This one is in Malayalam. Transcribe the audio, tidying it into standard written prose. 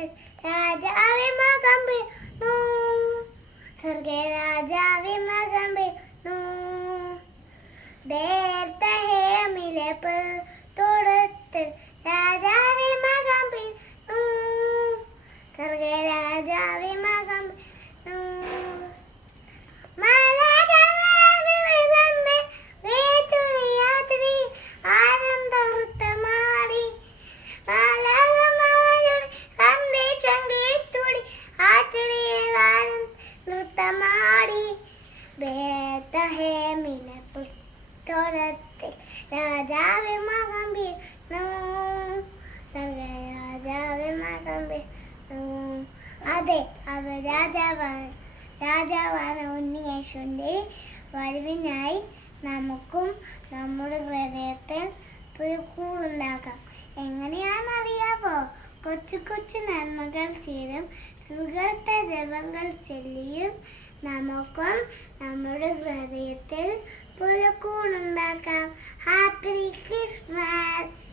തോടത്തിൽ രാജാവേ മകം വീണു. സ്വർഗ രാജാവേ മകം വീണു. ബേത്ലഹേമിലെ തോടത്തിൽ രാജാവേ മകം വീണു. സ്വർഗ രാജാവേ മകം വീണു. തോടത്തിൽ രാജാവേ മകം വീണു. രാജാവേ മകം വീണു. അതെ, അവർ രാജാവാണ് ഉണ്ണിയേശുവിൻ്റെ വരവിനായി നമുക്കും നമ്മുടെ ഹൃദയത്തിൽ പുതുക്കൂടുണ്ടാക്കാം. എങ്ങനെയാണെന്നറിയാമോ? കൊച്ചു കൊച്ചു നന്മകൾ ചെയ്തും സുഹൃത്ത ജപങ്ങൾ ചൊല്ലിയും നമുക്കും നമ്മുടെ ഹൃദയത്തിൽ പുതുക്കൂടുണ്ടാക്കാം. Happy Christmas.